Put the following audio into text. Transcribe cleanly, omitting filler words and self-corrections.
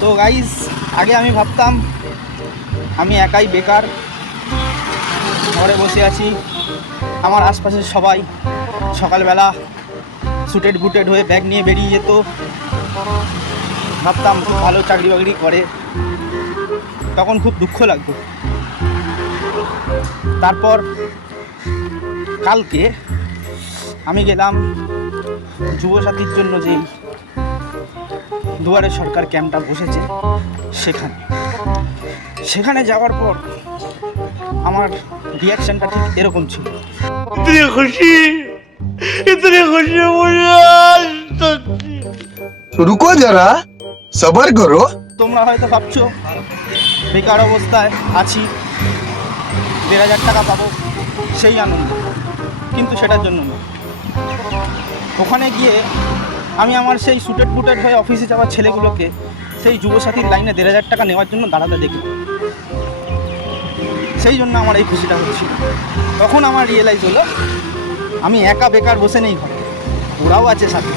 তো গাইস, আগে আমি ভাবতাম আমি একাই বেকার ঘরে বসে আছি, আমার আশপাশের সবাই সকালবেলা সুটেড বুটেড হয়ে ব্যাগ নিয়ে বেরিয়ে যেত, ভাবতাম খুব ভালো চাকরি বাকরি করে, তখন খুব দুঃখ লাগতো। তারপর কালকে আমি গেলাম যুবসাথীর জন্য যেই দুয়ারে সরকার ক্যাম্পটা বসেছে সেখানে যাওয়ার পর আমার রিয়াকশানটা ঠিক এরকম ছিল। रुको जरा सबर करो। তোমরা হয়তো ভাবছো বেকার অবস্থায় আছি, 1,500 টাকা পাবো, সেই আনন্দ, কিন্তু সেটার জন্য না। ওখানে গিয়ে আমি আমার সেই সুটেড বুটেড হয়ে অফিসে যাওয়ার ছেলেগুলোকে সেই যুবসাথীর লাইনে 1,500 টাকা নেওয়ার জন্য দাঁড়াতে দেখি, সেই জন্য আমার এই খুশিটা হচ্ছিল। তখন আমার রিয়েলাইজ হলো আমি একা বেকার বসে নেই ঘরে, ওরাও আছে সাথে।